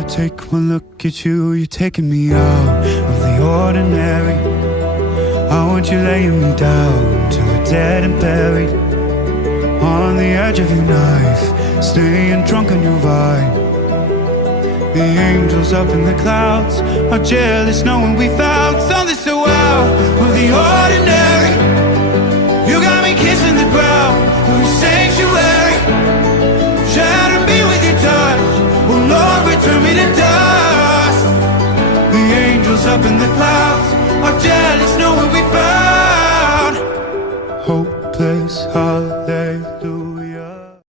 I take one look at you, you're taking me out of the ordinary. I want you laying me down till we're dead and buried, on the edge of your knife, staying drunk on your vine. The angels up in the clouds are jealous knowing we found something so well.